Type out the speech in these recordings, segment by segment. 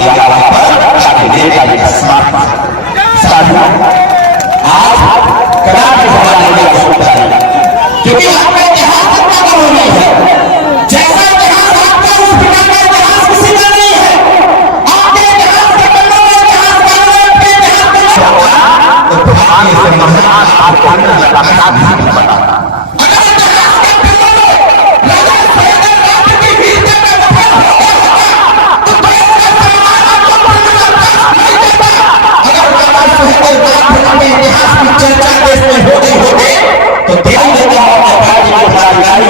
जाएगा वहां पर ताकि लेगा ये समाप्त साधना आज करार भगवान ने उसको बताया क्योंकि आपका इतिहास कितना करोड़ीय है। जैसा इतिहास आपका उस पिता का इतिहास किसी का नहीं है। आपके इतिहास के पन्नों में इतिहास का तो भाग्य से महान आपके अंदर लगातार नहीं बताता। इतिहास की चर्चा देश में हो गई होगी तो ध्यान देता हूं मैं पार्टी को बधाई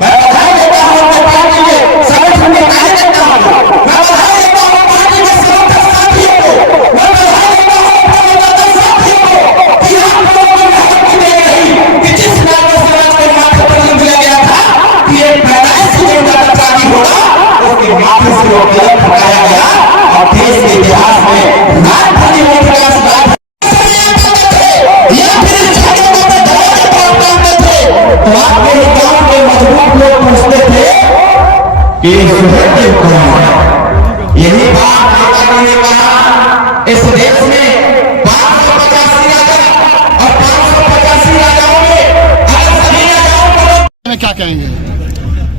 मैं बधाई देता हूं मैं पार्टी के संगठन के कार्यकर्ताओं को मैं बधाई देता हूं पार्टी के समर्थक साथियों को मैं बधाई देता हूं कार्यकर्ता साथियों को कि आप लोगों ने हक दी गई कि जिस नागरिक समाज के माथे पर लिया गया था कि एक पैदाइश से जो अधिकारी होगा उसके माथे से वो कलम हटाया गया और देश के इतिहास में राजधानी में प्रकाश यही बात ने कहा इस देश में 585 राजा और 585 राजाओं में सभी राजाओं को क्या कहेंगे?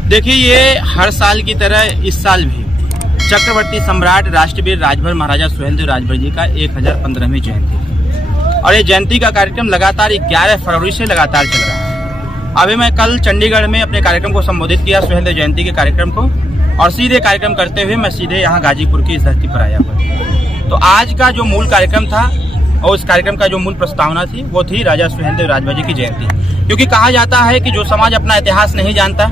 देखिए, ये हर साल की तरह इस साल भी चक्रवर्ती सम्राट राष्ट्रवीर राजभर महाराजा सुहेलदेव राजभर जी का 1015वीं जयंती और ये जयंती का कार्यक्रम लगातार 11 फरवरी से लगातार चल रहा है। अभी मैं कल चंडीगढ़ में अपने कार्यक्रम को संबोधित किया सुहेलदेव जयंती के कार्यक्रम को और सीधे कार्यक्रम करते हुए मैं सीधे यहाँ गाजीपुर की इस धरती पर आया हुआ। तो आज का जो मूल कार्यक्रम था और उस कार्यक्रम का जो मूल प्रस्तावना थी वो थी राजा सुहेलदेव राजभर जी की जयंती। क्योंकि कहा जाता है कि जो समाज अपना इतिहास नहीं जानता,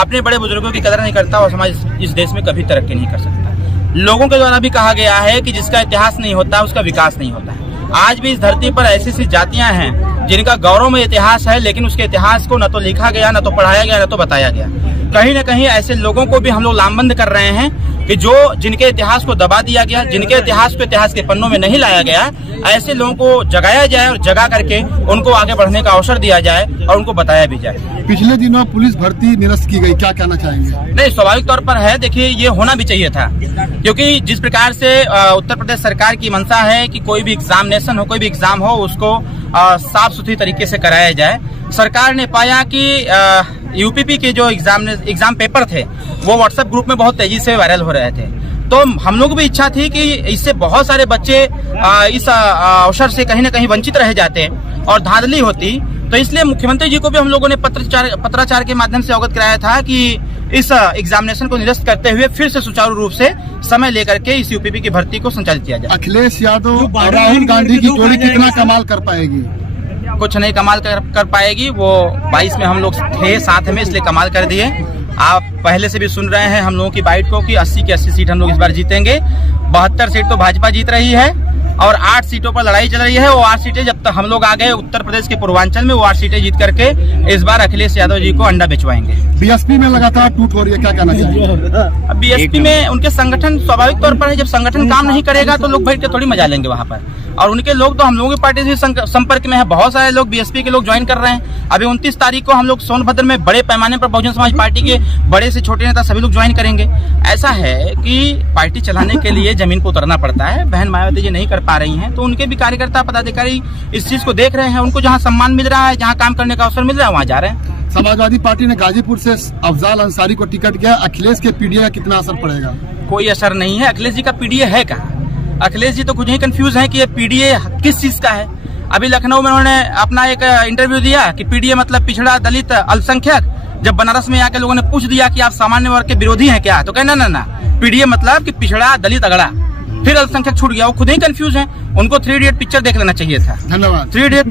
अपने बड़े बुजुर्गों की कदर नहीं करता, वो समाज इस देश में कभी तरक्की नहीं कर सकता। लोगों के द्वारा भी कहा गया है कि जिसका इतिहास नहीं होता उसका विकास नहीं होता है। आज भी इस धरती पर ऐसी ऐसी जातियां हैं जिनका गौरव में इतिहास है, लेकिन उसके इतिहास को न तो लिखा गया, न तो पढ़ाया गया, न तो बताया गया। कहीं न कहीं ऐसे लोगों को भी हम लोग लामबंद कर रहे हैं कि जो जिनके इतिहास को दबा दिया गया, जिनके इतिहास को इतिहास के पन्नों में नहीं लाया गया, ऐसे लोगों को जगाया जाए और जगा करके उनको आगे बढ़ने का अवसर दिया जाए और उनको बताया भी जाए। पिछले दिनों पुलिस भर्ती निरस्त की गई, क्या कहना चाहेंगे? नहीं, स्वाभाविक तौर पर है। देखिए, ये होना भी चाहिए था क्योंकि जिस प्रकार से उत्तर प्रदेश सरकार की मंशा है कि कोई भी एग्जामिनेशन हो, कोई भी एग्जाम हो, उसको साफ सुथरी तरीके से कराया जाए। सरकार ने पाया कि यूपीपी के जो एग्जाम पेपर थे वो व्हाट्सएप ग्रुप में बहुत तेजी से वायरल हो रहे थे। तो हम लोग भी इच्छा थी कि इससे बहुत सारे बच्चे इस अवसर से कहीं न कहीं वंचित रह जाते और धांधली होती। तो इसलिए मुख्यमंत्री जी को भी हम लोगों ने पत्राचार के माध्यम से अवगत कराया था कि इस एग्जामिनेशन को निरस्त करते हुए फिर से सुचारू रूप से समय लेकर के इस यूपीपी की भर्ती को संचालित किया जाए। अखिलेश यादव और राहुल गांधी की जोड़ी कितना कमाल कर पाएगी? कुछ नहीं कमाल कर पाएगी। वो 22 में हम लोग थे साथ में, इसलिए कमाल कर दिए। आप पहले से भी सुन रहे हैं हम लोगों की बाइट को कि 80 की 80 सीट हम लोग इस बार जीतेंगे। 72 सीट तो भाजपा जीत रही है और 8 सीटों पर लड़ाई चल रही है। वो 8 सीटें जब तक हम लोग आ गए उत्तर प्रदेश के पूर्वांचल में, वो 8 सीटें जीत करके इस बार अखिलेश यादव जी को अंडा बेचवाएंगे। बीएसपी में लगातार टूट हो रही है, क्या कहना चाहिए? अब बीएसपी में उनके संगठन स्वाभाविक तौर पर है, जब संगठन काम नहीं करेगा तो लोग बैठ के थोड़ी मजा लेंगे वहाँ पर। और उनके लोग तो हम लोगों की पार्टी से संपर्क में है, बहुत सारे लोग बीएसपी के लोग ज्वाइन कर रहे हैं। अभी 29 तारीख को हम लोग सोनभद्र में बड़े पैमाने पर बहुजन समाज पार्टी के बड़े से छोटे नेता सभी लोग ज्वाइन करेंगे। ऐसा है कि पार्टी चलाने के लिए जमीन पर उतरना पड़ता है। बहन मायावती जी नहीं कर पा रही हैं, तो उनके भी कार्यकर्ता पदाधिकारी इस चीज को देख रहे हैं। उनको जहाँ सम्मान मिल रहा है, जहाँ काम करने का अवसर मिल रहा है, वहाँ जा रहे हैं। समाजवादी पार्टी ने गाजीपुर से अफजाल अंसारी को टिकट दिया। अखिलेश के पीडीए का कितना असर पड़ेगा? कोई असर नहीं है। अखिलेश जी का पीडीए है कहाँ? अखिलेश जी तो खुद ही कंफ्यूज है कि ये पीडीए किस चीज का है। अभी लखनऊ में उन्होंने अपना एक इंटरव्यू दिया कि पीडीए मतलब पिछड़ा, दलित, अल्पसंख्यक। जब बनारस में आके लोगों ने पूछ दिया कि आप सामान्य वर्ग के विरोधी हैं क्या, तो कहना ना, पीडीए मतलब कि पिछड़ा, दलित, अगड़ा, फिर अल्पसंख्यक छूट गया। वो खुद ही कंफ्यूज है। उनको 3 इडियट पिक्चर देख लेना चाहिए था। धन्यवाद। 3 इडियट